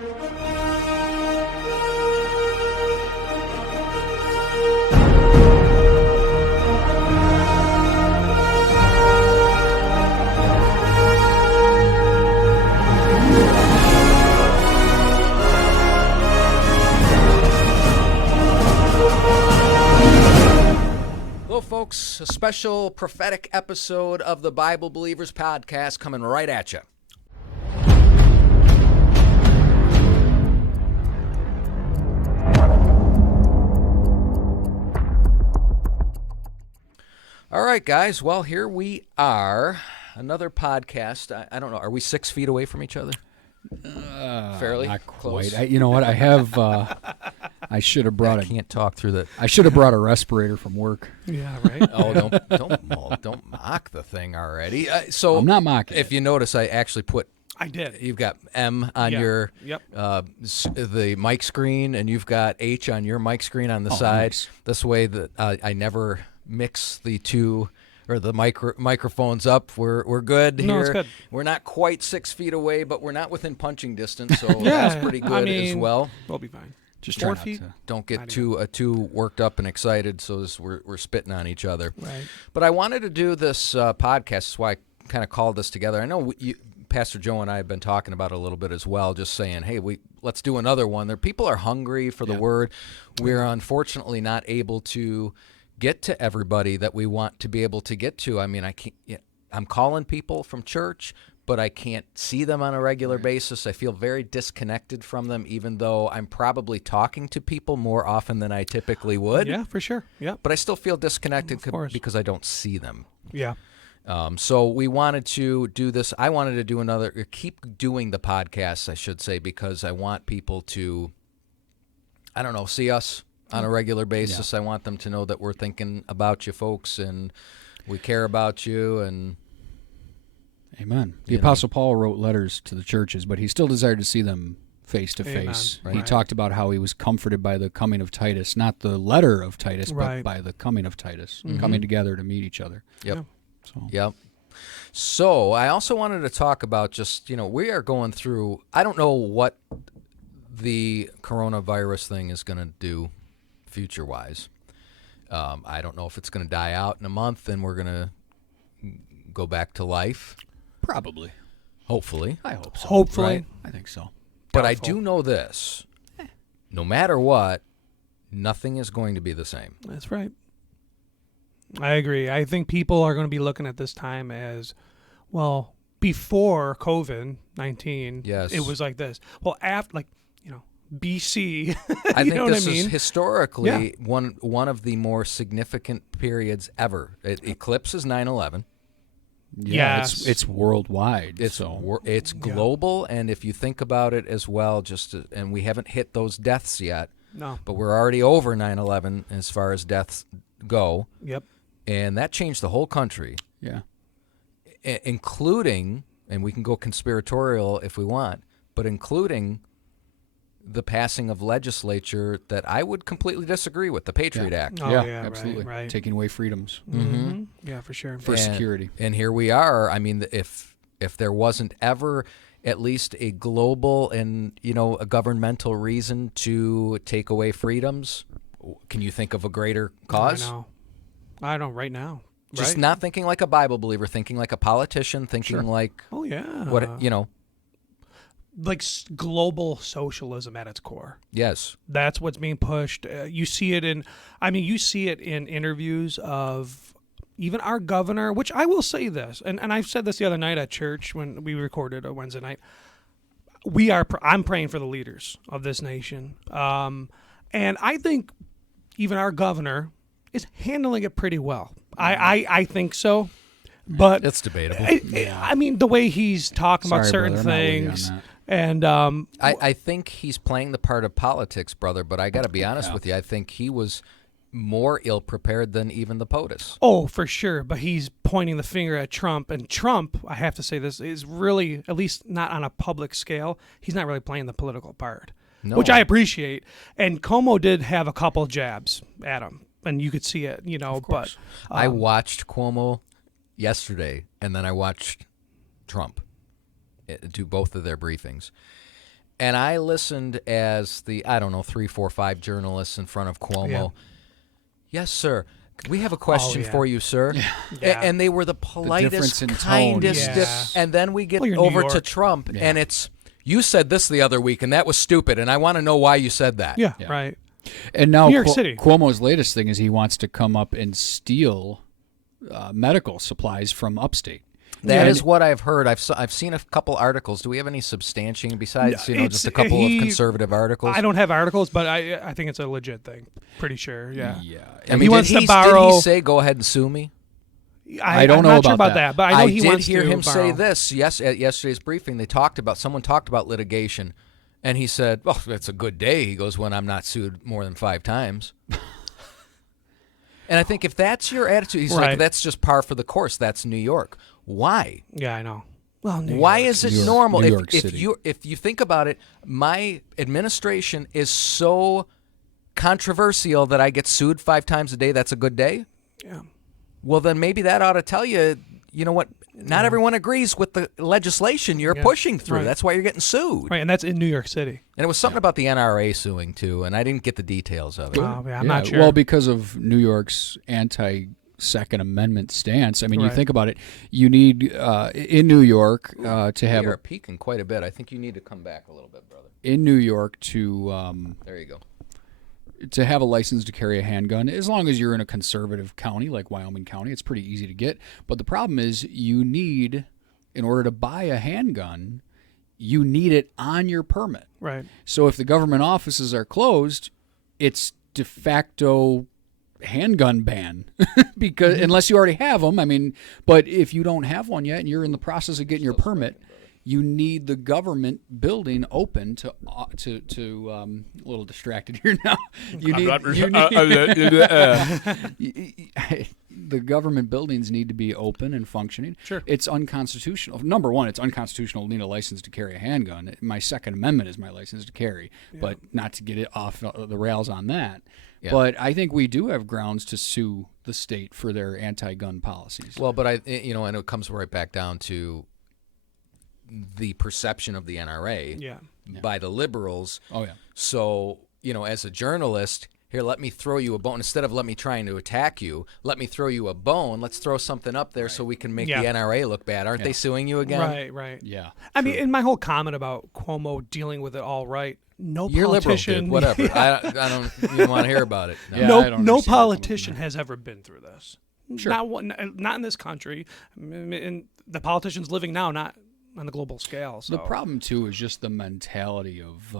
Hello, folks. A special prophetic episode of the Bible Believers podcast coming right at you. All right, guys. Well, here we are. Another podcast. I don't know. Are we 6 feet away from each other? Fairly not close. quite. You know what? I have. I should have brought I can't talk through that. I should have brought a respirator from work. Yeah, right. Oh, don't mock the thing already. So I'm not mocking. If you notice, I actually put. I did. You've got M on your the mic screen, and you've got H on your mic screen on the side. Nice. This way that I never mix the two or the microphones up. We're good here. No, it's good. We're not quite 6 feet away, but we're not within punching distance, so that's pretty good as well. We'll be fine. Just 4 try feet. not to. Don't get too worked up and excited, so we're spitting on each other. Right. But I wanted to do this podcast. That's why I kind of called this together. I know Pastor Joe and I have been talking about it a little bit as well, just saying, hey, let's do another one. People are hungry for the word. We're unfortunately not able to get to everybody that we want to be able to get to. I mean, I'm calling people from church, but I can't see them on a regular basis. I feel very disconnected from them, even though I'm probably talking to people more often than I typically would. Yeah, for sure. Yeah. But I still feel disconnected because I don't see them. Yeah. So we wanted to do this. I wanted to keep doing the podcasts, I should say, because I want people to, see us on a regular basis. I want them to know that we're thinking about you folks and we care about you. And Amen. The Apostle Paul wrote letters to the churches, but he still desired to see them face to face. He talked about how he was comforted by the coming of Titus, not the letter of Titus, but by the coming of Titus, coming together to meet each other. Yep. Yeah. So I also wanted to talk about just, we are going through, I don't know what the coronavirus thing is going to do future-wise. I don't know if it's going to die out in a month and we're going to go back to life. Probably. Hopefully. I hope so. Hopefully. Right? I think so. But I do know this. No matter what, nothing is going to be the same. That's right. I agree. I think people are going to be looking at this time as, well, before COVID-19, it was like this. Well, after, BC, I think this is historically one of the more significant periods ever. It eclipses 9/11. Yeah, yes. it's worldwide. It's global, and if you think about it as well, and we haven't hit those deaths yet. No. But we're already over 9/11 as far as deaths go. Yep. And that changed the whole country. Yeah. Including, and we can go conspiratorial if we want, but including the passing of legislature that I would completely disagree with, the Patriot Act. Oh, yeah, absolutely. Right. Taking away freedoms Mm-hmm. Yeah, for sure. for security. And here we are. I mean, if there wasn't ever at least a global and, a governmental reason to take away freedoms, can you think of a greater cause? I know right now. Just not thinking like a Bible believer, thinking like a politician, thinking like like global socialism at its core. Yes. That's what's being pushed. You see it in interviews of even our governor, which I will say this, and I've said this the other night at church when we recorded a Wednesday night. I'm praying for the leaders of this nation. And I think even our governor is handling it pretty well. I think so. But it's debatable. I mean, the way he's talking about certain things. And I think he's playing the part of politics, brother, but I got to be honest with you. I think he was more ill-prepared than even the POTUS. Oh, for sure. But he's pointing the finger at Trump. And Trump, I have to say this, is really, at least not on a public scale, he's not really playing the political part, which I appreciate. And Cuomo did have a couple jabs at him, and you could see it, you know. But I watched Cuomo yesterday, and then I watched Trump do both of their briefings. And I listened as the, I don't know, 3, 4, 5 journalists in front of Cuomo. Yeah. Yes, sir. We have a question for you, sir. Yeah. And they were the politest, in tone. kindest. Yeah. And then we get Well, you're in New over to York. Trump, and it's, you said this the other week, and that was stupid, and I want to know why you said that. Yeah, right. And now New York City. Cuomo's latest thing is he wants to come up and steal medical supplies from upstate. That is what I've heard. I've seen a couple articles. Do we have any substantiating besides just a couple of conservative articles? I don't have articles, but I think it's a legit thing. Pretty sure, yeah. Yeah. I mean, he wants to borrow. Did he say, "Go ahead and sue me"? I don't know I'm not sure about about that. that, but I know he did wants hear to him borrow. say this. Yes, at yesterday's briefing, someone talked about litigation, and he said, "Well, it's a good day." He goes, "When I'm not sued more than 5 times." And I think if that's your attitude, he's like, "That's just par for the course. That's New York." Why? Yeah, I know. Well, Why is it normal? New York if City. you think about it, my administration is so controversial that I get sued 5 times a day. That's a good day. Yeah. Well, then maybe that ought to tell you, you know what? Not everyone agrees with the legislation you're pushing through. Right. That's why you're getting sued. Right, and that's in New York City. And it was something about the NRA suing too, and I didn't get the details of it. Oh, yeah, I'm not sure. Well, because of New York's anti-Second Amendment stance. I mean, you Right. think about it. You need in New York to have We are peaking quite a bit. I think you need to come back a little bit, brother. in New York to There you go. to have a license to carry a handgun, as long as you're in a conservative county like Wyoming County, it's pretty easy to get. But the problem is you need, in order to buy a handgun, you need it on your permit. Right. So if the government offices are closed, it's de facto handgun ban because unless you already have them. I mean, but if you don't have one yet and you're in the process of getting your permit, you need the government building open to a little distracted here now. The government buildings need to be open and functioning. Sure. It's unconstitutional. Number one, it's unconstitutional to need a license to carry a handgun. My Second Amendment is my license to carry, but not to get it off the rails on that. Yeah. But I think we do have grounds to sue the state for their anti-gun policies. Well, but and it comes right back down to the perception of the NRA by the liberals. Oh, yeah. So, as a journalist, here, let me throw you a bone. Instead of let me trying to attack you, let me throw you a bone. Let's throw something up there so we can make the NRA look bad. Aren't they suing you again? Right. Yeah. I mean, in my whole comment about Cuomo dealing with it all right, You're politician. liberal, dude. Whatever. I don't even want to hear about it. No. Yeah, I don't no understand politician has ever been through this. Sure. Not in this country. And the politicians living now, not on the global scale. So. The problem, too, is just the mentality of,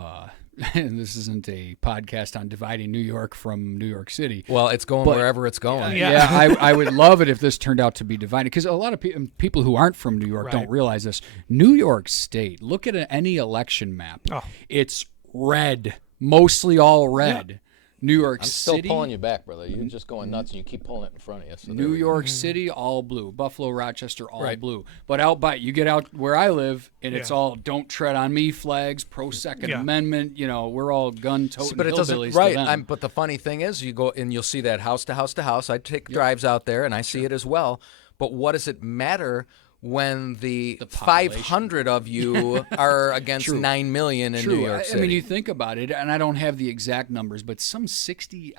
and this isn't a podcast on dividing New York from New York City. Well, it's going wherever it's going. Yeah, I would love it if this turned out to be divided, because a lot of people who aren't from New York don't realize this. New York State, look at any election map. Oh. It's red, mostly all red. Yeah. New York City. I'm still pulling you back, brother. You're just going nuts, and you keep pulling it in front of you. So New York City, all blue. Buffalo, Rochester, all blue. But you get out where I live, and it's all "Don't tread on me" flags, pro Second Amendment. We're all gun-toting but it doesn't. hillbillies. Right. But the funny thing is, you go and you'll see that house to house to house. I take drives out there, and I see it as well. But what does it matter when the 500 of you are against 9 million in New York City? I mean, you think about it, and I don't have the exact numbers, but some 62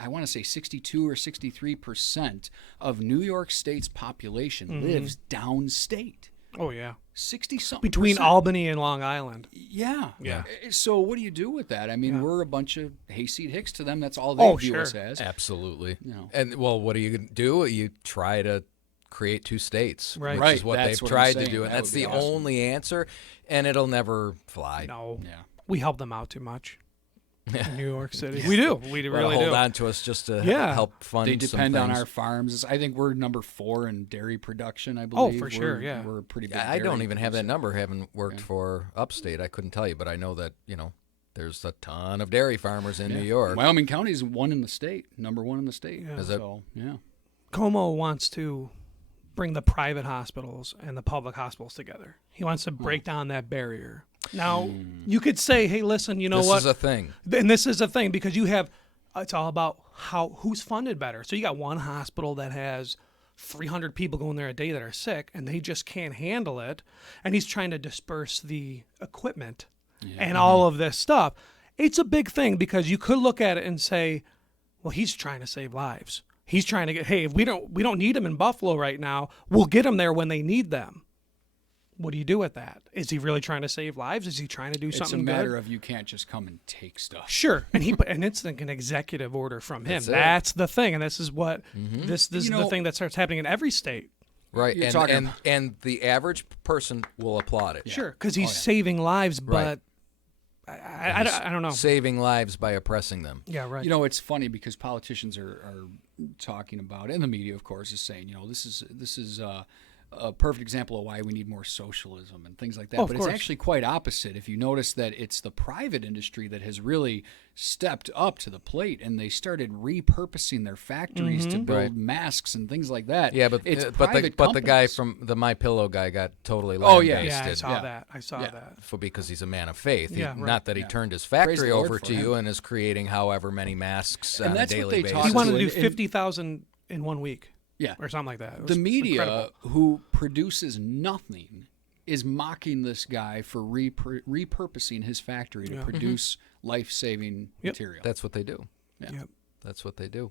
or 63% of New York State's population lives downstate. Oh, yeah. 60-something between Albany and Long Island. Yeah. Yeah. So what do you do with that? I mean, we're a bunch of hayseed hicks to them. That's all they view us as. Absolutely. And, well, what do? You try to create 2 states, right? Which is what they've tried to do, and that's the only answer, and it'll never fly. No, we help them out too much in New York City. We do. We really hold do. on to us just to help fund. They depend some on things. our farms. I think we're number 4 in dairy production. I believe. Oh, for sure. Yeah, we're a pretty big. I don't even have that number. Haven't worked for upstate. I couldn't tell you, but I know that there's a ton of dairy farmers in New York. Wyoming County is 1 in the state, number 1 in the state. Yeah. Is so, Cuomo wants to bring the private hospitals and the public hospitals together. He wants to break down that barrier. Now, you could say, hey, listen, you know what? This is a thing. And this is a thing because you have, it's all about who's funded better. So you got one hospital that has 300 people going there a day that are sick, and they just can't handle it. And he's trying to disperse the equipment and all of this stuff. It's a big thing because you could look at it and say, well, he's trying to save lives. He's trying to get, hey, if we don't need him in Buffalo right now, we'll get them there when they need them. What do you do with that? Is he really trying to save lives? Is he trying to do something good? It's a matter of you can't just come and take stuff. Sure, and it's like an executive order from him. That's the thing, and this is what this is the thing that starts happening in every state. Right, and the average person will applaud it. Sure, because he's saving lives, but I don't know. Saving lives by oppressing them. Yeah, right. It's funny because politicians are talking about, and the media, of course, is saying, this is a perfect example of why we need more socialism and things like that. But it's actually quite opposite. If you notice that it's the private industry that has really stepped up to the plate, and they started repurposing their factories to build masks and things like that. Yeah, but the guy from the My Pillow guy got totally lambasted. I saw that. I saw that. Because he's a man of faith. Yeah, Not that he turned his factory over to you and is creating however many masks on a daily basis. He wanted to do 50,000 in 1 week. Yeah. Or something like that. The media, incredible. who produces nothing, is mocking this guy for repurposing his factory to produce life-saving material. That's what they do. Yeah. Yep. That's what they do.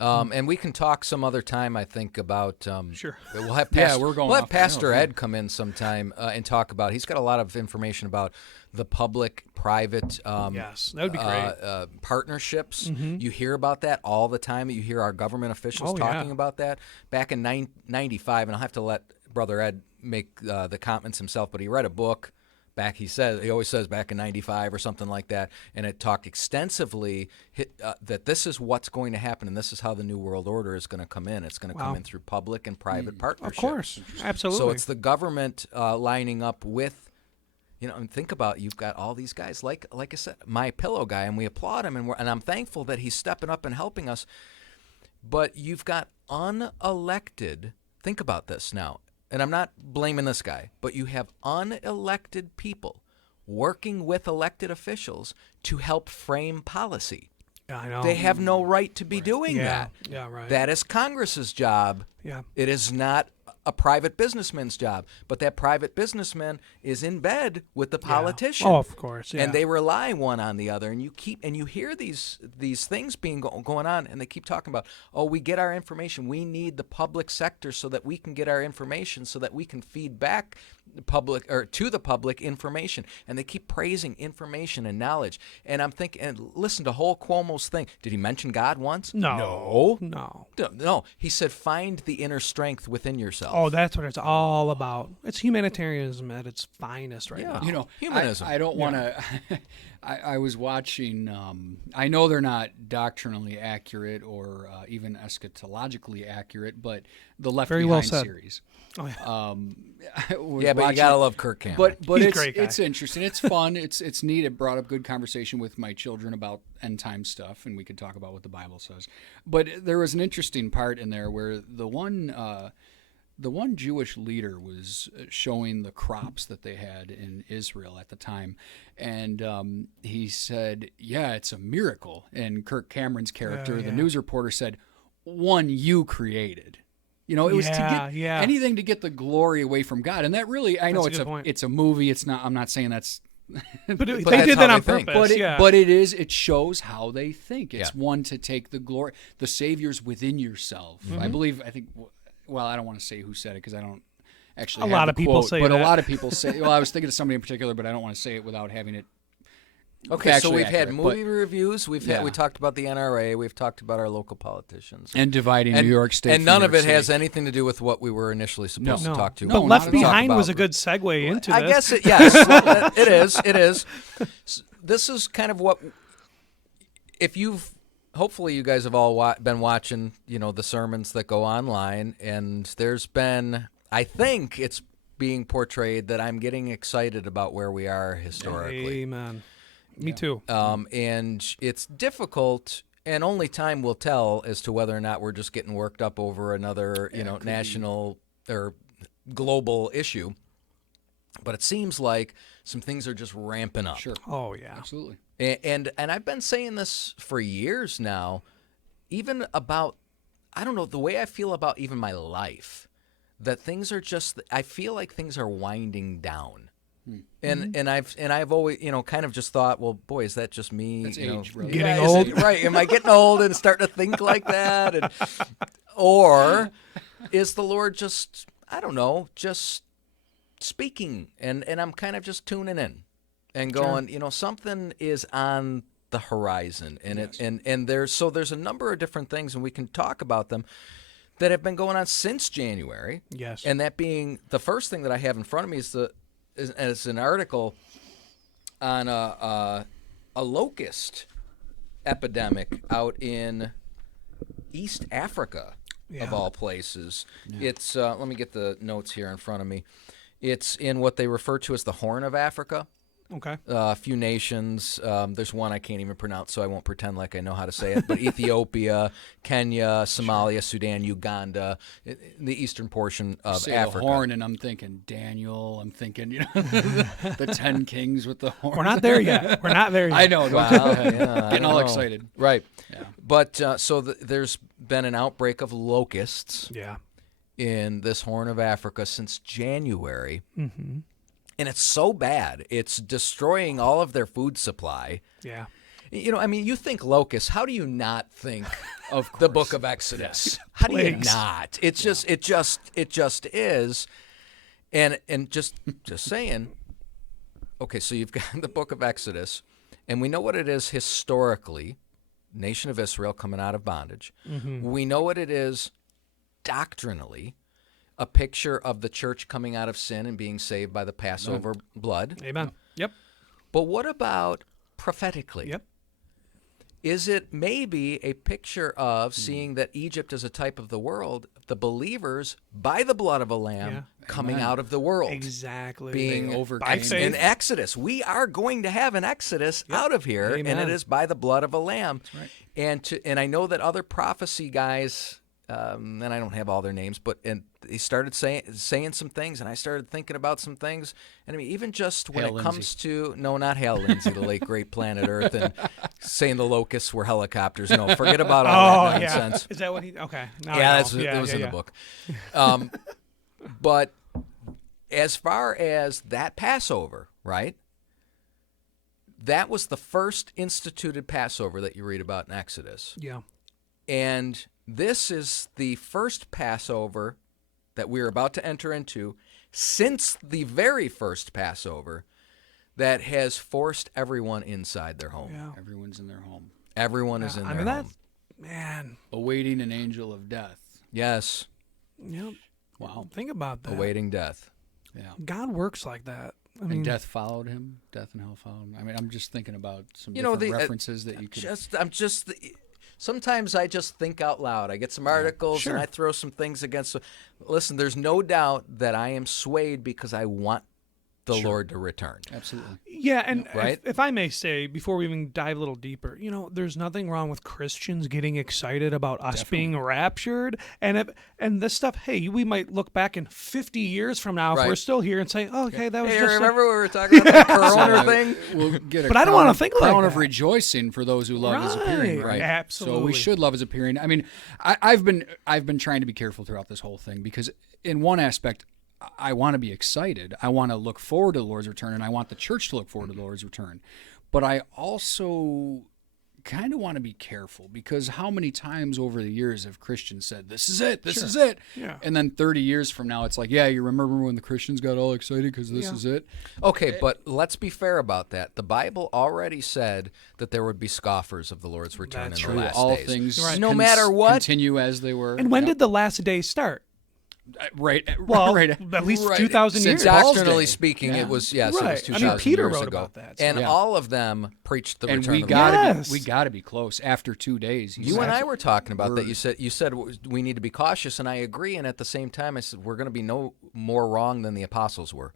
And we can talk some other time, I think, about. Sure. We'll have Pastor Ed come in sometime and talk about. He's got a lot of information about the public-private. Yes, that would be great. Partnerships. You hear about that all the time. You hear our government officials talking about that. Back in 95, and I'll have to let Brother Ed make the comments himself, but he read a book. He always says back in 95 or something like that, and it talked extensively that this is what's going to happen, and this is how the New World Order is going to come in. It's going to come in through public and private partnerships. Of course, absolutely. So it's the government lining up with, and think about, you've got all these guys, like I said, My Pillow guy, and we applaud him, and I'm thankful that he's stepping up and helping us. But you've got unelected, think about this now, and I'm not blaming this guy, but you have unelected people working with elected officials to help frame policy. I know. They have no right to be doing that. Yeah, right. That is Congress's job. Yeah. It is not a private businessman's job, but that private businessman is in bed with the politician. Oh, of course. Yeah. And they rely one on the other, and you hear these things being going on, and they keep talking about, we get our information. We need the public sector so that we can get our information, so that we can feed back to the public information. And they keep praising information and knowledge. And I'm thinking, and listen to whole Cuomo's thing. Did he mention God once? No. No. He said, find the inner strength within yourself. Oh, that's what it's all about. It's humanitarianism at its finest right now. Humanism. I don't want to. I was watching. I know they're not doctrinally accurate or even eschatologically accurate, but the Left Very Behind well said. series. Oh, yeah. But you gotta love Kirk Cameron. But He's a great guy. It's interesting. It's fun. It's neat. It brought up good conversation with my children about end time stuff, and we could talk about what the Bible says. But there was an interesting part in there where the one Jewish leader was showing the crops that they had in Israel at the time, and he said, "Yeah, it's a miracle." And Kirk Cameron's character, the news reporter, said, "One you created." It was to get anything to get the glory away from God, and that really, I know it's a movie. It's not. I'm not saying that's. But they did that on purpose. But it shows how they think. It's one to take the glory. The Savior's within yourself. I think. Well, I don't want to say who said it because I don't actually. A lot of people say that. But a lot of people say. Well, I was thinking of somebody in particular, but I don't want to say it without having it. Okay, so we've had movie reviews. We talked about the NRA. We've talked about our local politicians and dividing New York State. And none of it has anything to do with what we were initially supposed to talk to. But Left Behind was a good segue into this. I guess yes, it is. It is. This is kind of what. If hopefully you guys have all been watching, the sermons that go online, and there's been, I think it's being portrayed that I'm getting excited about where we are historically. Amen. Me too. And it's difficult, and only time will tell as to whether or not we're just getting worked up over another, national or global issue. But it seems like some things are just ramping up. Sure. Oh, yeah. Absolutely. And I've been saying this for years now, even about, I don't know, the way I feel about even my life, that things are just, I feel like things are winding down. And I've always kind of just thought, well, boy, is that just me? That's age, brother. Getting old, right? Am I getting old and starting to think like that, or is the Lord just, I don't know, just speaking, and I'm kind of just tuning in and going, something is on the horizon, and there's a number of different things, and we can talk about them that have been going on since January. Yes, and that being the first thing that I have in front of me is an article on a locust epidemic out in East Africa, of all places. Yeah. It's let me get the notes here in front of me. It's in what they refer to as the Horn of Africa. Okay. A few nations. There's one I can't even pronounce, so I won't pretend like I know how to say it. But Ethiopia, Kenya, Somalia, Sudan, Uganda, the eastern portion of Africa. The horn, and I'm thinking Daniel. I'm thinking, the 10 kings with the horn. We're not there yet. I know. Getting all excited. Right. Yeah. But there's been an outbreak of locusts. Yeah. In this Horn of Africa since January. Mm-hmm. And it's so bad. It's destroying all of their food supply. Yeah. You think locusts. How do you not think of the book of Exodus? Yes. How do you not? It's just it just is. And just saying, okay, so you've got the book of Exodus, and we know what it is historically, nation of Israel coming out of bondage. Mm-hmm. We know what it is doctrinally, a picture of the church coming out of sin and being saved by the Passover blood. Amen. Yep. But what about prophetically? Yep. Is it maybe a picture of seeing that Egypt is a type of the world, the believers by the blood of a lamb coming out of the world? Exactly. Being overcame in Exodus. We are going to have an Exodus out of here, Amen. and it is by the blood of a lamb. Right. And I know that other prophecy guys, and I don't have all their names, but they started saying some things, and I started thinking about some things. And I mean, even just when it comes to, no, not Hal Lindsey, the late great Planet Earth, and saying the locusts were helicopters. No, forget about all that nonsense. Is that what he? Okay. It was in the book. But as far as that Passover, right? That was the first instituted Passover that you read about in Exodus. Yeah. And this is the first Passover that we're about to enter into since the very first Passover that has forced everyone inside their home. Yeah. Everyone's in their home. Everyone is in their home. That's, man. Awaiting an angel of death. Yes. Yep. Wow. Think about that. Awaiting death. Yeah. God works like that. I mean, and death followed him. Death and hell followed him. I mean, I'm just thinking about some different references that you could... Sometimes I just think out loud. I get some articles and I throw some things against. Listen, there's no doubt that I am swayed because I want the Lord to return. Absolutely. Yeah, and right? if I may say, before we even dive a little deeper, there's nothing wrong with Christians getting excited about us being raptured, and this stuff. Hey, we might look back in 50 years from now if we're still here and say, "Oh, okay, that was just." Remember when we were talking about the Corona thing? We'll get but I don't want to think like that. Crown of rejoicing for those who love His appearing. Right. Absolutely. So we should love His appearing. I mean, I've been trying to be careful throughout this whole thing because in one aspect, I want to be excited. I want to look forward to the Lord's return, and I want the church to look forward to the Lord's return. But I also kind of want to be careful because how many times over the years have Christians said, "This is it, this is it," and then 30 years from now, it's like, "Yeah, you remember when the Christians got all excited because this is it?" Okay, but let's be fair about that. The Bible already said that there would be scoffers of the Lord's return in the last all days. Things, no matter what, continue as they were. And when did the last days start? Right. Well, right. at least 2,000 years. Doctrinally speaking, it was it was 2,000 Peter years wrote ago. about that. So. And all of them preached the return of the Lord. We got to be close. After 2 days, you and I were talking about that. You said we need to be cautious, and I agree. And at the same time, I said we're going to be no more wrong than the apostles were.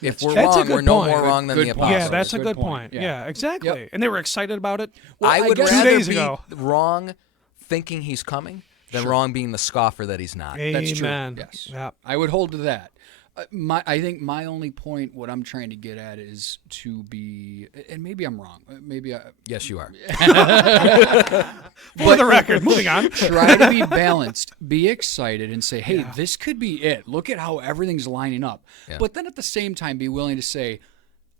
If we're wrong, we're no more wrong than the apostles. Yeah, that's a good point. Yeah, exactly. Yep. And they were excited about it. Well, I would rather 2 days be ago. wrong thinking he's coming than wrong being the scoffer that he's not. Amen. That's true. Yes. Yep. I would hold to that. I think my only point, what I'm trying to get at, is to be, and maybe I'm wrong. Yes, you are. For the record, moving on. Try to be balanced. Be excited and say, hey, this could be it. Look at how everything's lining up. Yeah. But then at the same time, be willing to say,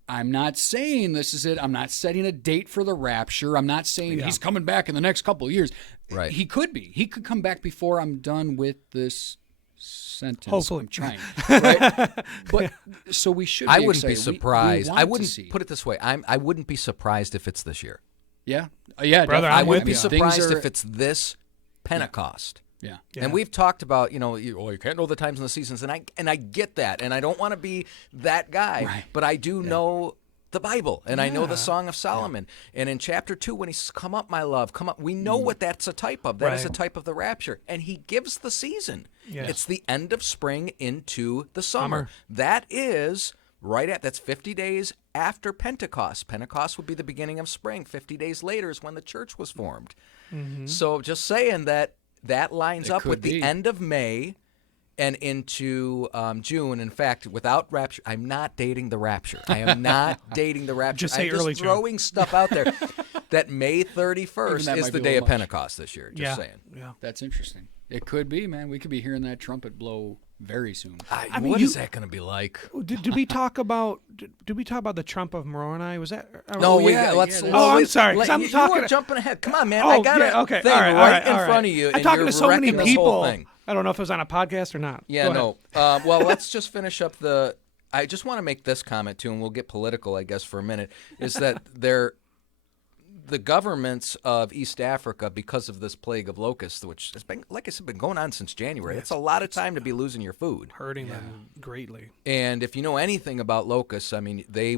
I'm not saying this is it. I'm not setting a date for the rapture. I'm not saying he's coming back in the next couple of years. Right. He could be. He could come back before I'm done with this sentence. Hopefully. I'm trying. Right? But so we should be I wouldn't be excited. surprised. We I want wouldn't to see. put it this way. I wouldn't be surprised if it's this year. Yeah. Yeah, Brother, definitely. I'm I wouldn't with be you. surprised Things if it's this Pentecost. Yeah. And we've talked about, you can't know the times and the seasons, and I get that, and I don't want to be that guy, Right. but I do know the Bible, and I know the Song of Solomon. And in chapter 2, when he's come up, my love, come up, we know what that's a type of. That is a Right. type of the rapture, and he gives the season. Yes. It's the end of spring into the summer. That is that's 50 days after Pentecost. Pentecost would be the beginning of spring. 50 days later is when the church was formed. So just saying that lines up could with the be. end of May and into June. In fact, without rapture, I'm not dating the rapture. I am not dating the rapture. Just say I'm early just June. throwing stuff out there. That May Even 31st that is might the be a day little of much. Pentecost this year. Just Yeah. saying. Yeah. That's interesting. It could be, man. We could be hearing that trumpet blow very soon. I mean, What is that going to be like? Did we talk about the Trump of Moroni? Was that? No, that's- Oh, I'm sorry, 'cause I'm you talking- are jumping ahead. Come on, man. Oh, I got yeah, a okay. thing All right, right in all right. front of you. I'm and talking you're to so many wrecking this whole people. thing. I don't know if it was on a podcast or not. Yeah, Go ahead. no. Well, let's just finish up I just want to make this comment too, and we'll get political, I guess, for a minute. Is that the governments of East Africa, because of this plague of locusts, which has been, like I said, been going on since January. It's a lot of time to be losing your food. Hurting them greatly. And if you know anything about locusts, I mean, they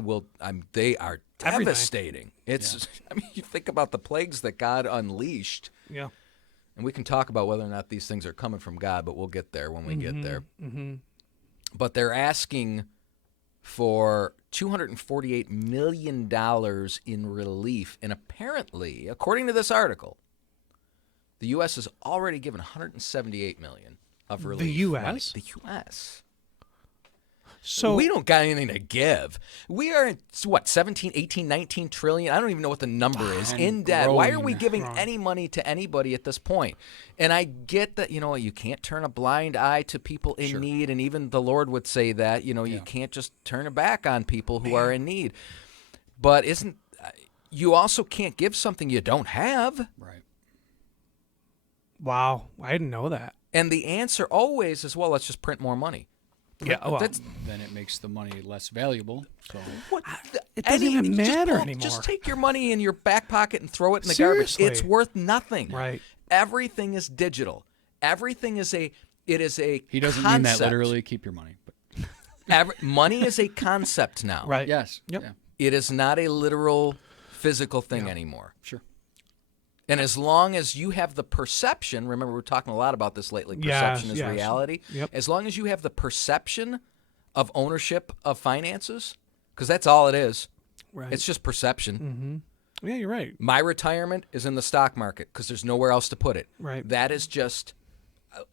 are devastating. It's, I mean, you think about the plagues that God unleashed. Yeah. And we can talk about whether or not these things are coming from God, but we'll get there when we get there. But they're asking for $248 million in relief. And apparently, according to this article, the U.S. has already given $178 million of relief. The U.S.? money. The U.S. So We don't got anything to give. We are, 17, 18, 19 trillion? I don't even know what the number is And in debt. Why are growing. we giving any money to anybody at this point? And I get that, you can't turn a blind eye to people in need. And even the Lord would say that, you can't just turn a back on people who are in need. But you also can't give something you don't have. Right. wow, I didn't know that. And the answer always is, well, let's just print more money. Yeah, well, Then it makes the money less valuable. So What? it doesn't even matter anymore. Just take your money in your back pocket and throw it in the Seriously. garbage. It's worth nothing. Right. Everything is digital. Everything is it is a he doesn't concept. mean that literally. Keep your money. But Money is a concept now. right. yes. Yep. Yeah. It is not a literal physical thing anymore. Sure. And as long as you have the perception, remember we're talking a lot about this lately, perception is yes. reality. Yep. As long as you have the perception of ownership of finances, because that's all it is. Right. It's just perception. Yeah, you're right. My retirement is in the stock market because there's nowhere else to put it. Right. That is just,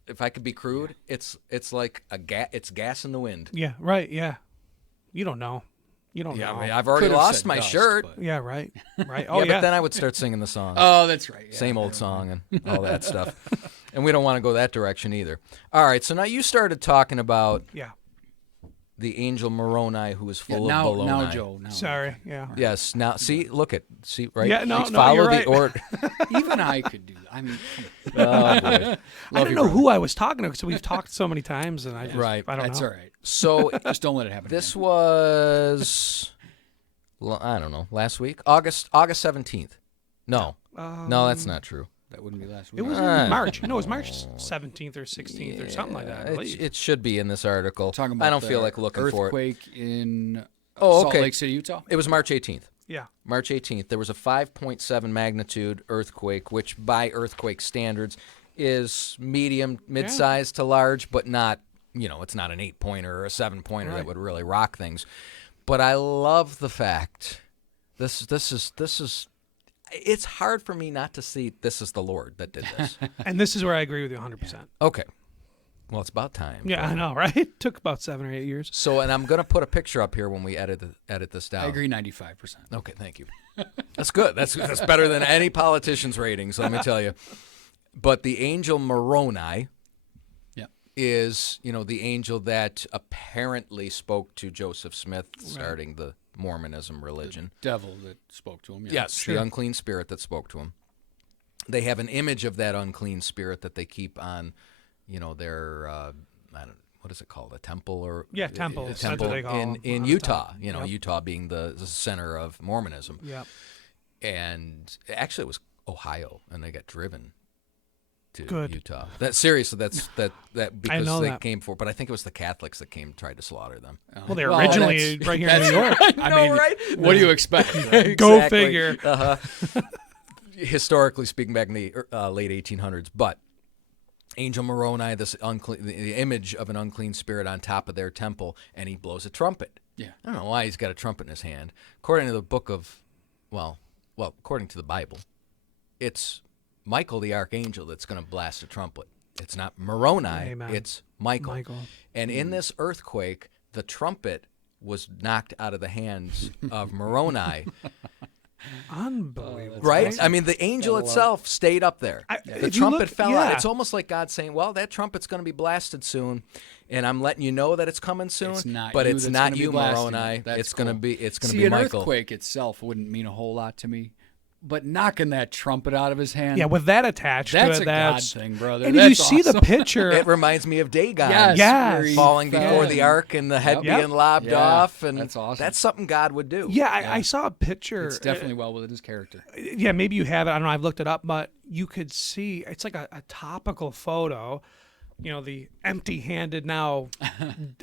if I could be crude, it's like it's gas in the wind. Yeah, right. Yeah. You don't know. You don't Yeah, know. I mean, I've already Could have lost said my dust, shirt. but- Yeah, right. Right. Oh, yeah, yeah. but then I would start singing the song. Oh, that's right. Yeah. Same old song and all that stuff. And we don't want to go that direction either. All right, so now you started talking about yeah. the angel Moroni who was full of now, baloney. now, Joe. Now. Sorry. Yeah. Yes, now see right? Yeah, no, Let's no, follow you're the right. order. Even I could do that. I mean, Oh, boy. I don't know who I was talking to because we've talked so many times, and I just, Right. I don't that's know. all right. So Just don't let it happen. this again. was I don't know, last week? August 17th. No, that's not true. That wouldn't be last week. It was in Ah. March. No, it was March 17th or 16th or something like that, I It, believe. it should be in this article. talking about I don't the feel like looking for it. earthquake in Oh, Salt okay. Lake City, Utah. It was March 18th. Yeah. March 18th, there was a 5.7 magnitude earthquake, which by earthquake standards is medium, mid-sized to large, but not, it's not an 8-pointer or a 7-pointer that would really rock things. But I love the fact this is it's hard for me not to see this is the Lord that did this. And this is where I agree with you 100%. Okay. Well, it's about time. Yeah, I know, right? It took about 7 or 8 years. So, and I'm going to put a picture up here when we edit this down. I agree 95%. Okay, thank you. That's good. That's better than any politician's ratings, let me tell you. But the angel Moroni is, the angel that apparently spoke to Joseph Smith, starting the Mormonism religion. The devil that spoke to him. Yes, the unclean spirit that spoke to him. They have an image of that unclean spirit that they keep on, their I don't know, what is it called? A temple or temple. That's what they call in Utah. Utah being the center of Mormonism. Yeah. And actually, it was Ohio, and they got driven to Utah. Seriously, that's because they came for. But I think it was the Catholics that tried to slaughter them. Well, they're originally right here in New York. I mean, right? What do you expect? Right? Go figure. Historically speaking, back in the late 1800s, but Angel Moroni, the image of an unclean spirit on top of their temple, and he blows a trumpet. Yeah, I don't know why he's got a trumpet in his hand. According to the book of, according to the Bible, it's Michael the archangel that's going to blast a trumpet. It's not Moroni. Amen. It's Michael. And in this earthquake, the trumpet was knocked out of the hands of Moroni. Unbelievable. Right? Awesome. I mean, the angel itself stayed up there. The trumpet fell out. It's almost like God saying, well, that trumpet's going to be blasted soon, and I'm letting you know that it's coming soon, it's not you, Moroni. It's going to be Michael. An earthquake itself wouldn't mean a whole lot to me. But knocking that trumpet out of his hand. Yeah, with that attached to it. That's a God thing, brother. And you see the picture. It reminds me of Dagon. Yes. Falling before the ark and the head being lobbed off. And that's awesome. That's something God would do. Yeah, I saw a picture. It's definitely well within his character. Yeah, maybe you have it. I don't know. I've looked it up. But you could see, it's like a topical photo. The empty-handed now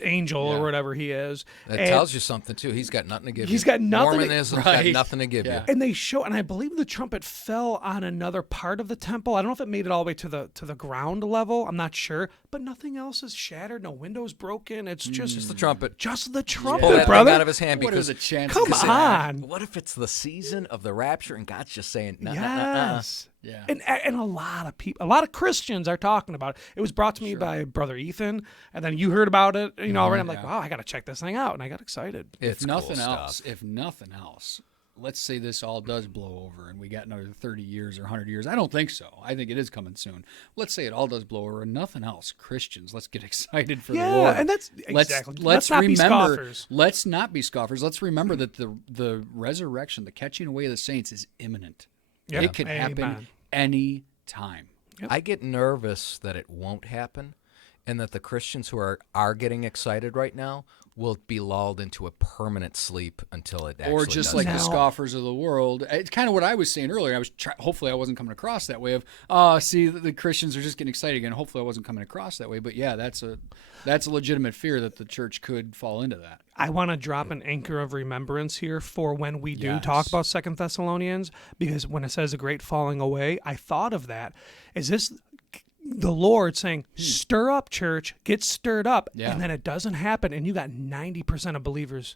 angel or whatever he is. That tells you something, too. He's got nothing to give you. He's got nothing. Mormonism's got nothing to give you. And they show, and I believe the trumpet fell on another part of the temple. I don't know if it made it all the way to the ground level. I'm not sure. But nothing else is shattered. No windows broken. It's just the trumpet. Just the trumpet, pull that brother. thing out of his hand. What because are the chances? Come on. What if it's the season of the rapture and God's just saying, yes. Yeah. And a lot of people, a lot of Christians are talking about it. It was brought to me by Brother Ethan, and then you heard about it, already. I'm like, wow, I got to check this thing out, and I got excited. If nothing else, let's say this all does blow over, and we got another 30 years or 100 years. I don't think so. I think it is coming soon. Let's say it all does blow over, and nothing else. Christians, let's get excited for the Lord. Yeah, and that's exactly. Let's not remember, be scoffers. Let's not be scoffers. Let's remember that the resurrection, the catching away of the saints, is imminent. Yeah. It can happen any time. Yep. I get nervous that it won't happen, and that the Christians who are getting excited right now will be lulled into a permanent sleep until it actually or just does. Like the scoffers of the world. It's kind of what I was saying earlier. I was hopefully I wasn't coming across that way of see the Christians are just getting excited again. Hopefully I wasn't coming across that way. But yeah, that's a legitimate fear that the church could fall into that. I want to drop an anchor of remembrance here for when we do talk about 2 Thessalonians, because when it says a great falling away, I thought of that. Is this the Lord saying, stir up, church, get stirred up, and then it doesn't happen, and you got 90% of believers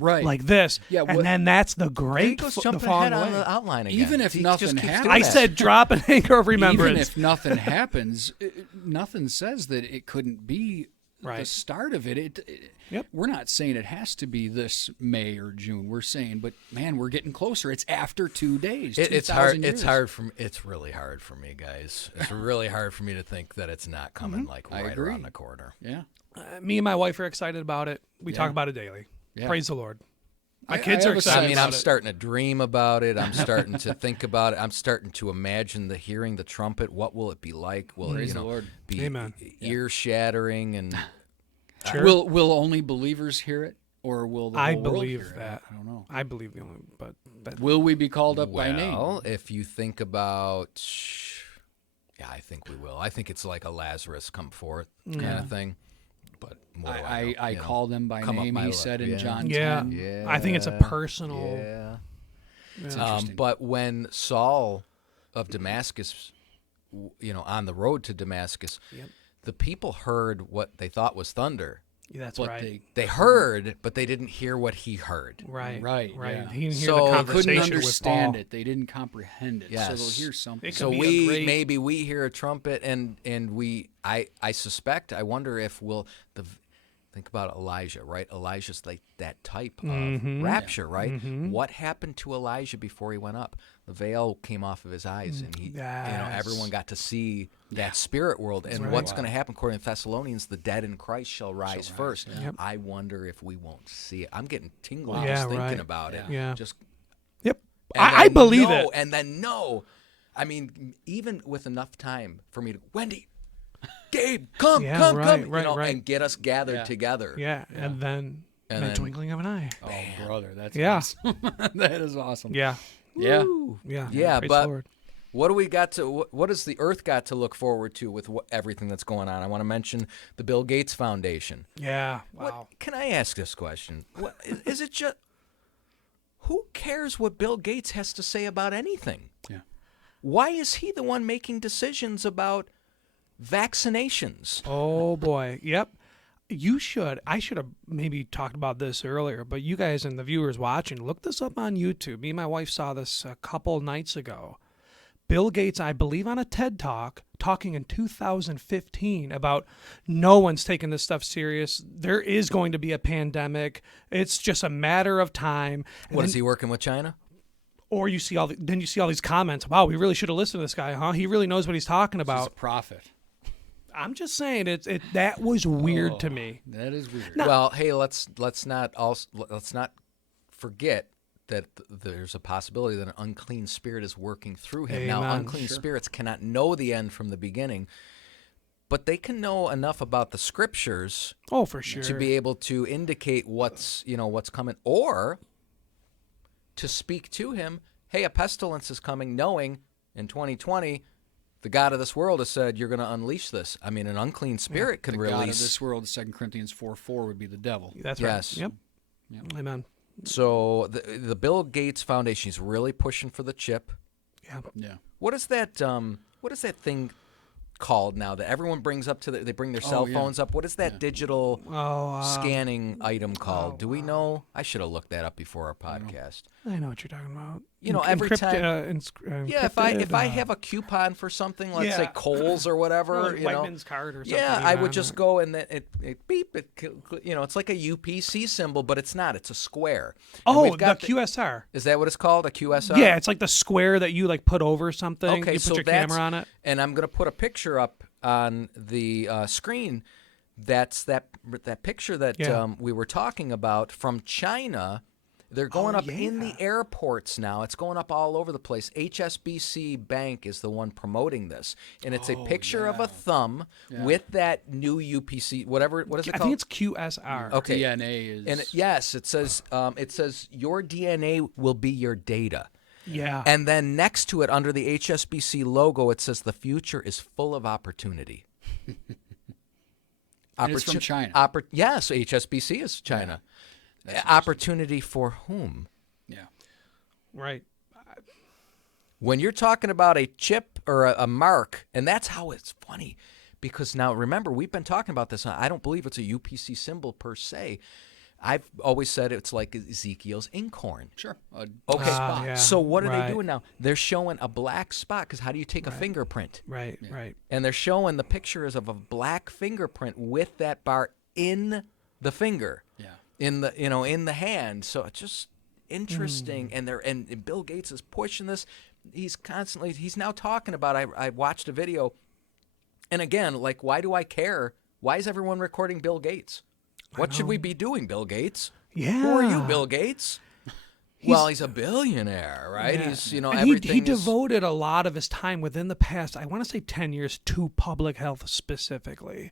right like this, yeah, and then that's the great jumping ahead on the outline again. Even if nothing happens, I said drop an anchor of remembrance. Even if nothing happens, nothing says that it couldn't be the start of it. We're not saying it has to be this May or June. We're saying, but man, we're getting closer. It's after 2 days. It's hard. Years. It's really hard for me, guys. It's really hard for me to think that it's not coming right around the corner. Yeah. Me and my wife are excited about it. We talk about it daily. Yeah. Praise the Lord. My kids are excited. I mean, I'm starting to dream about it. I'm starting to think about it. I'm starting to imagine hearing the trumpet. What will it be like? Will it, the Lord. be ear shattering and? Sure. Will only believers hear it, or will the whole world hear it? I don't know. I believe the only, but will we be called up by name? Well, if you think about, I think we will. I think it's like a Lazarus come forth kind of thing. But I call them by name. He said in John 10. Yeah, I think it's a personal. Yeah. It's interesting. But when Saul of Damascus, on the road to Damascus. The people heard what they thought was thunder, That's but right. They heard, but they didn't hear what he heard. Right. Yeah. He didn't hear So the they They conversation couldn't with understand Paul. it. They didn't comprehend it. Yes. So they'll hear something. It could So be a great- maybe we hear a trumpet, and I suspect, I wonder if think about Elijah, right? Elijah's like that type of rapture, right? What happened to Elijah before he went up? The veil came off of his eyes, and everyone got to see that spirit world. And what's going to happen, according to Thessalonians, the dead in Christ shall rise first. Yep. I wonder if we won't see it. I'm getting tingly Wow. just Yeah, thinking right. about it. Yeah. Just Yep. and I then believe no, it. And then no. I mean, even with enough time for me to, Wendy, Gabe, come, come, and get us gathered together. Yeah. And then And the then- twinkling of an eye. Oh, brother, that's Yeah. awesome. That is awesome. Yeah. Yeah. Yeah. Yeah, Praise but the Lord. what do we got to? What does the Earth got to look forward to with everything that's going on? I want to mention the Bill Gates Foundation. Yeah. What, Wow. can I ask this question? What, is it just? Who cares what Bill Gates has to say about anything? Yeah. Why is he the one making decisions about vaccinations? Oh boy. Yep. You should. I should have maybe talked about this earlier, but you guys and the viewers watching, look this up on YouTube. Me and my wife saw this a couple nights ago. Bill Gates, I believe, on a TED Talk, talking in 2015 about no one's taking this stuff serious. There is going to be a pandemic. It's just a matter of time. And What then- is he working with China? Or you see then you see all these comments. Wow, we really should have listened to this guy, huh? He really knows what he's talking He's a about. prophet. I'm just saying that was weird to me. That is weird. Well, hey, let's not forget that there's a possibility that an unclean spirit is working through him. Now, Amen. unclean spirits cannot know the end from the beginning, but they can know enough about the scriptures Oh, for sure. to be able to indicate what's coming, or to speak to him. Hey, a pestilence is coming, knowing in 2020 the God of this world has said you're going to unleash this. I mean, an unclean spirit could the release. God of this world, 2 Corinthians 4:4 would be the devil. That's Yes. right. Yep. Amen. So the Bill Gates Foundation is really pushing for the chip. Yeah. Yeah. What is that? What is that thing called now that everyone brings up to they bring their cell yeah. phones up? What is that digital Oh, scanning item called? Do we know? I should have looked that up before our podcast. I know what you're talking about. You know, every time- Yeah, if I encrypted, have a coupon for something, let's say yeah. Kohl's or whatever, you know. Whiteman's card or something. Yeah, I would just go and then it beep. It's like a UPC symbol, but it's not. It's a square. And Oh, we've the got QSR. Is that what it's called? A QSR? Yeah, it's like the square that you like put over something. Okay, you put so your camera on it. And I'm going to put a picture up on the screen. That's that picture that we were talking about from China. They're going up in the airports now. It's going up all over the place. HSBC Bank is the one promoting this. And it's a picture of a thumb with that new UPC, whatever. What is it I called? think it's QSR. Okay. DNA is. And yes, it says your DNA will be your data. Yeah. And then next to it, under the HSBC logo, it says the future is full of opportunity. And it's from China. Yes, HSBC is China. Opportunity for whom? Yeah. Right. When you're talking about a chip or a mark, and that's how it's funny, because now remember, we've been talking about this. I don't believe it's a UPC symbol per se. I've always said it's like Ezekiel's inkhorn. Sure. Okay, yeah, so what are right. they doing now? They're showing a black spot, because how do you take a fingerprint? Right. Right. And they're showing the pictures of a black fingerprint with that bar in the finger. Yeah. In the hand. So it's just interesting. And Bill Gates is pushing this. He's now talking about, I watched a video, and again, like, why do I care? Why is everyone recording Bill Gates? What should we be doing, Bill Gates? Yeah. Who are you, Bill Gates? Well, he's a billionaire, right? Yeah. He's, And everything he is- devoted a lot of his time within the past, I want to say 10 years, to public health specifically.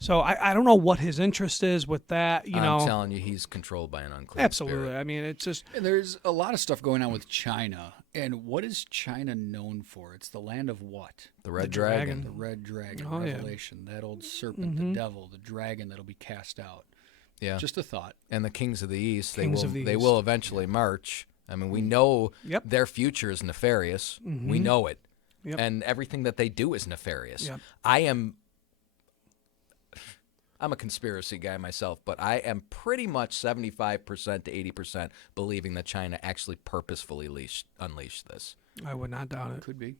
So I don't know what his interest is with that, I'm telling you, he's controlled by an unclean Absolutely. spirit. I mean, it's just And there's a lot of stuff going on with China. And what is China known for? It's the land of what? The Red dragon. The red dragon, Oh, yeah. Revelation, that old serpent, the devil, the dragon that'll be cast out. Yeah. Just a thought. And the kings of the east, Kings of the they East. will eventually march. I mean, we know Yep. their future is nefarious. We know it. Yep. And everything that they do is nefarious. Yep. I am I'm a conspiracy guy myself, but I am pretty much 75% to 80% believing that China actually purposefully unleashed this. I would not doubt it. Could be.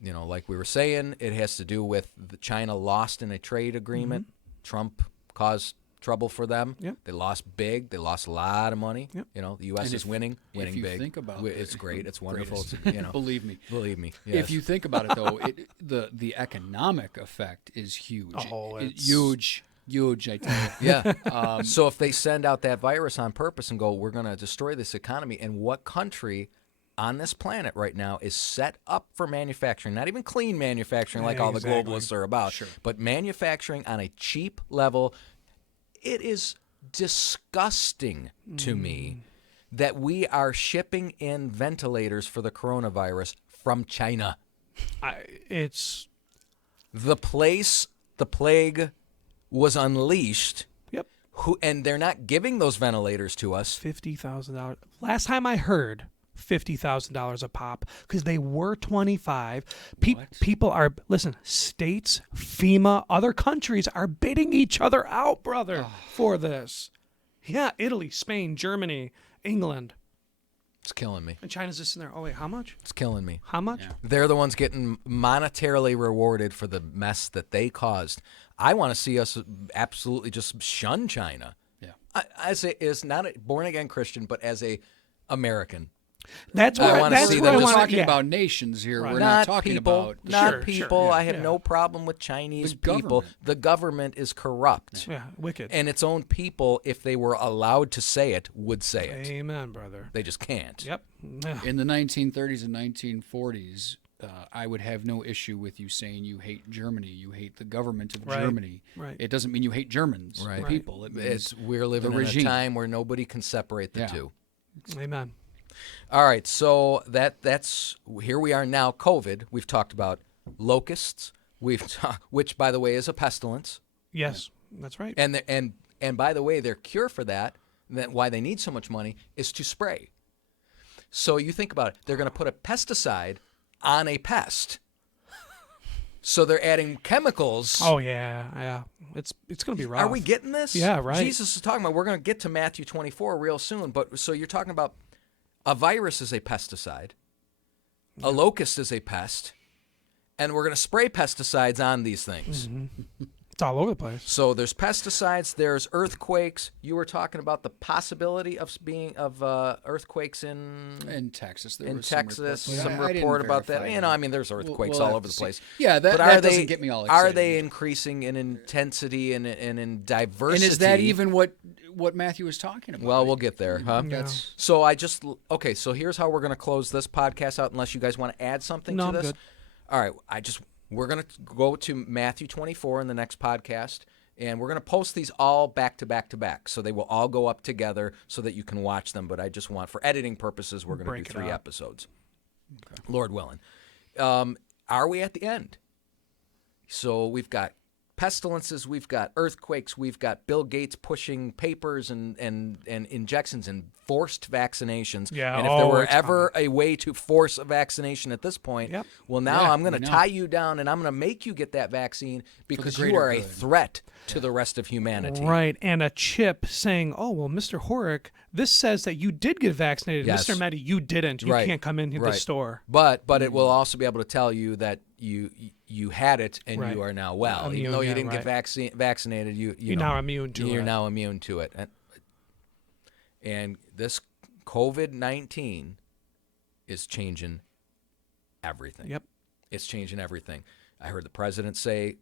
You know, like we were saying, it has to do with China lost in a trade agreement. Trump caused trouble for them. Yep. They lost big. They lost a lot of money. Yep. You know, the U.S. is winning if you big. Think about it's great. It's wonderful. It's, you know, Believe me. Yes. If you think about it, though, the economic effect is huge. Oh, it's huge. I tell you. Yeah. So if they send out that virus on purpose and go, we're going to destroy this economy, and what country on this planet right now is set up for manufacturing, not even clean manufacturing like all the globalists are about, but manufacturing on a cheap level. It is disgusting to me that we are shipping in ventilators for the coronavirus from China. It's the place the plague was unleashed. Yep. And they're not giving those ventilators to us. $50,000. Last time I heard, $50,000 a pop, because they were 25. People are, listen, states, FEMA, other countries are bidding each other out, brother, for this. Yeah, Italy, Spain, Germany, England. It's killing me. And China's just in there. Oh, wait, how much? It's killing me. How much? Yeah. They're the ones getting monetarily rewarded for the mess that they caused. I want to see us absolutely just shun China. Yeah. As not a born-again Christian, but as a American. That's where I want to We're talking about nations here. Right. We're not talking people, about not people. Yeah, I have no problem with Chinese people. Government. The government is corrupt. Yeah, wicked. And its own people, if they were allowed to say it, would say it. Amen, brother. They just can't. Yep. In the 1930s and 1940s, I would have no issue with you saying you hate Germany, you hate the government of Germany. Right. It doesn't mean you hate Germans, Right. the people. It means We're living the in regime. a time where nobody can separate the two. Amen. All right, so that's here we are now. COVID. We've talked about locusts. Which, by the way, is a pestilence. Yes, that's right. And by the way, their cure for that why they need so much money, is to spray. So you think about it. They're going to put a pesticide on a pest. So they're adding chemicals. Oh yeah. It's going to be rough. Are we getting this? Yeah, right. Jesus is talking about. We're going to get to Matthew 24 real soon. But so you're talking about a virus is a pesticide, a locust is a pest, and we're going to spray pesticides on these things. Mm-hmm. It's all over the place. So there's pesticides, there's earthquakes. You were talking about the possibility of earthquakes in Texas. Some report about that. You know, I mean, there's earthquakes all over the place. Yeah, that doesn't get me all excited. Are they increasing in intensity and in diversity? And is that even what Matthew was talking about? Well, we'll get there, huh? Yeah. So so here's how we're going to close this podcast out, unless you guys want to add something to I'm this. good. All right, we're going to go to Matthew 24 in the next podcast, and we're going to post these all back to back to back, so they will all go up together so that you can watch them. But I just want, for editing purposes, we're going to do 3 episodes, Lord willing. Are we at the end? So we've got pestilences, we've got earthquakes, we've got Bill Gates pushing papers and injections and forced vaccinations. Yeah, and if there were ever a way to force a vaccination at this point, well, now I'm going to tie you down and I'm going to make you get that vaccine because you are a threat to the rest of humanity. Right, and a chip saying, oh, well, Mr. Horick, this says that you did get vaccinated. Yes. Mr. Meddy, you didn't. You can't come in the store. But it will also be able to tell you that you had it and you are now well. Immune, even though you didn't get vaccinated, you're now immune to it. You're now immune to it. And this COVID-19 is changing everything. Yep. It's changing everything. I heard the president say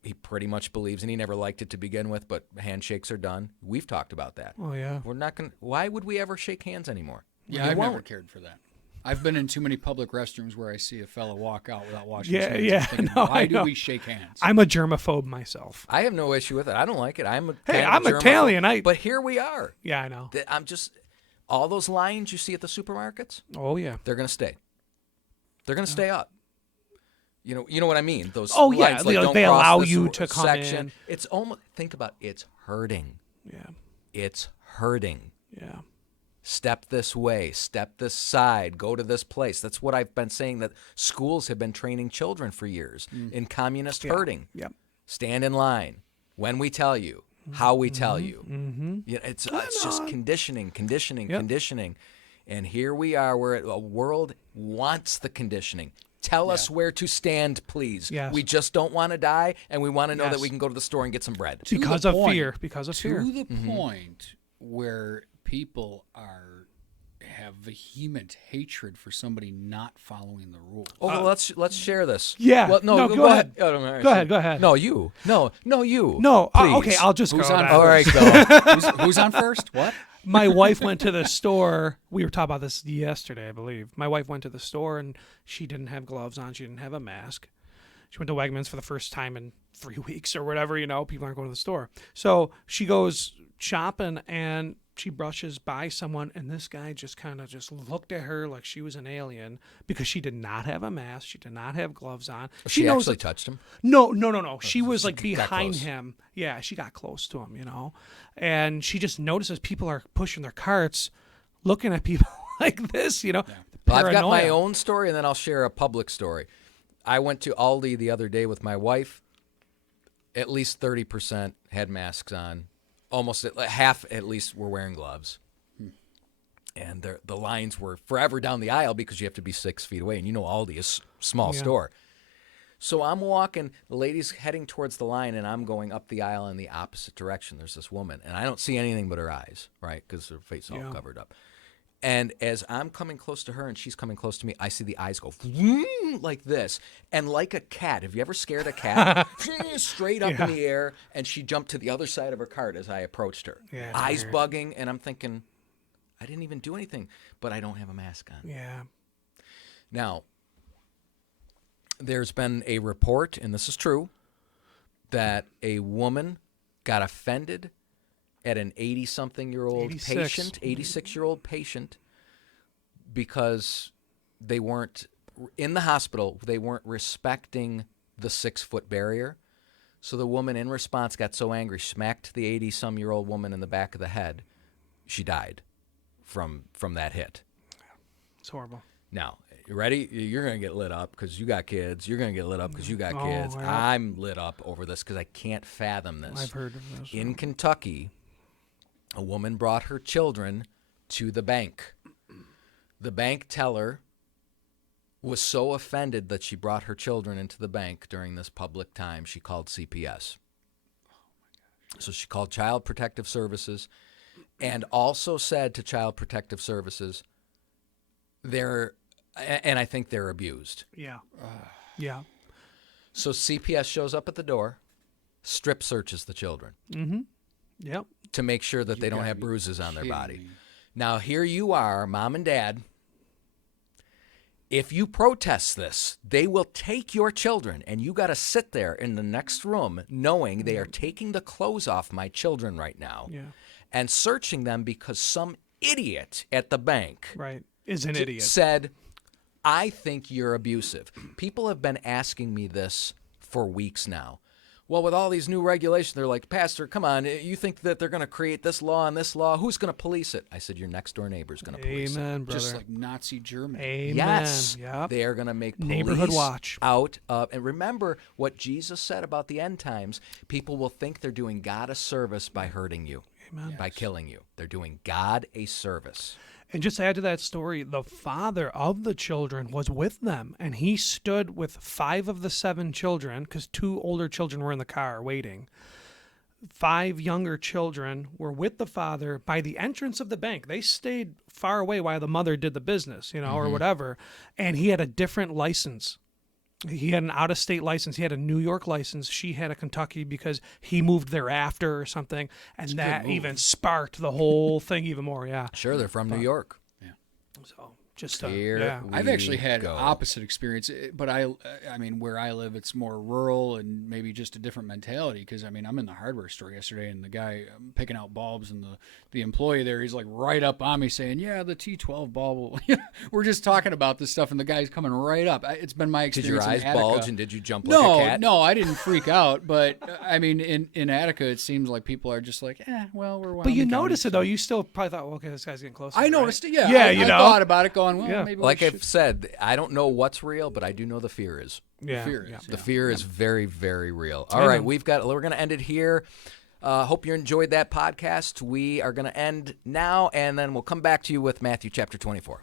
he pretty much believes, and he never liked it to begin with, but handshakes are done. We've talked about that. Oh, yeah. We're not going. Why would we ever shake hands anymore? Yeah, I've never cared for that. I've been in too many public restrooms where I see a fella walk out without washing his hands. Yeah. Thinking, why do we shake hands? I'm a germaphobe myself. I have no issue with it. I don't like it. I'm Italian. But here we are. Yeah, I know. I'm just all those lines you see at the supermarkets. Oh yeah, they're going to stay. They're going to stay up. You know what I mean? Those oh lines, yeah, like, don't they cross allow this you to come section. in. It's almost, think about it, it's hurting. Yeah, it's hurting. Yeah. Step this way, step this side, go to this place. That's what I've been saying, that schools have been training children for years in communist herding. Yep. Stand in line. when we tell you, how we tell you. It's just conditioning. And here we are, where the world wants the conditioning. Tell us where to stand, please. Yes. We just don't want to die, and we want to know that we can go to the store and get some bread. Because of fear. To the point where people have vehement hatred for somebody not following the rules. Oh, let's share this. Yeah. Well, no, go ahead. Oh, Go ahead. No, you. No, you. No. Please. Okay, I'll just Who's go. on All right, go. Who's on first? What? My wife went to the store. We were talking about this yesterday, I believe. My wife went to the store, and she didn't have gloves on. She didn't have a mask. She went to Wegmans for the first time in 3 weeks or whatever, people aren't going to the store. So she goes shopping, and she brushes by someone, and this guy just kind of just looked at her like she was an alien because she did not have a mask. She did not have gloves on. She actually touched him? No. She was like behind close. him. Yeah, she got close to him, and she just notices people are pushing their carts, looking at people like this, Well, I've got my own story, and then I'll share a public story. I went to Aldi the other day with my wife. At least 30% had masks on. Almost half, at least, were wearing gloves. And the lines were forever down the aisle because you have to be 6 feet away. And Aldi is a small store. So I'm walking, the lady's heading towards the line, and I'm going up the aisle in the opposite direction. There's this woman, and I don't see anything but her eyes, right, because her face is all covered up. And as I'm coming close to her and she's coming close to me, I see the eyes go like this. And like a cat, have you ever scared a cat? Straight up in the air, and she jumped to the other side of her cart as I approached her. Yeah, eyes bugging, and I'm thinking, I didn't even do anything, but I don't have a mask on. Yeah. Now, there's been a report, and this is true, that a woman got offended at an 80-something-year-old 86-year-old patient, because they weren't in the hospital. They weren't respecting the 6-foot barrier. So the woman, in response, got so angry, smacked the 80-some-year-old woman in the back of the head. She died from that hit. It's horrible. Now, you ready? You're going to get lit up because you got kids. You're going to get lit up because you got kids. Yeah. I'm lit up over this because I can't fathom this. I've heard of this. In Kentucky, a woman brought her children to the bank. The bank teller was so offended that she brought her children into the bank during this public time, she called CPS. So she called Child Protective Services and also said to Child Protective Services, and I think they're abused. Yeah. Yeah. So CPS shows up at the door, strip searches the children. Mm-hmm. Yep. To make sure that they don't have bruises on their body. Now, here you are, mom and dad. If you protest this, they will take your children, and you got to sit there in the next room knowing they are taking the clothes off my children right now and searching them because some idiot at the bank is an idiot. Said, I think you're abusive. People have been asking me this for weeks now. Well, with all these new regulations, they're like, Pastor, come on, you think that they're going to create this law and this law? Who's going to police it? I said, your next door neighbor's going to police it. Amen, brother. Just like Nazi Germany. Amen. Yes, yep. They are going to make neighborhood watch out of. And remember what Jesus said about the end times. People will think they're doing God a service by hurting you, by killing you. They're doing God a service. And just to add to that story, the father of the children was with them, and he stood with 5 of the 7 children, because 2 older children were in the car waiting. 5 younger children were with the father by the entrance of the bank. They stayed far away while the mother did the business, or whatever, and he had a different license. He had an out-of-state license. He had a New York license. She had a Kentucky because he moved there after or something, and that even sparked the whole thing even more. Yeah, sure, they're from New York. Yeah, so just I've actually had opposite experience, but I mean, where I live, it's more rural and maybe just a different mentality. Because I'm in the hardware store yesterday, and the guy picking out bulbs, and the employee there, he's like right up on me saying, "Yeah, the T12 bulb." We're just talking about this stuff, and the guy's coming right up. It's been my experience. Did your eyes bulge, and did you jump like a cat? No, I didn't freak out. But I mean, in Attica, it seems like people are just like, well, we're. But you notice it though. You still probably thought, well, okay, this guy's getting close. I noticed it. Yeah, yeah. I thought about it, going, going, well, maybe like we I've said, I don't know what's real, but I do know the fear is. Yeah. The fear is very, very real. All right, we're going to end it here. Hope you enjoyed that podcast. We are going to end now, and then we'll come back to you with Matthew chapter 24.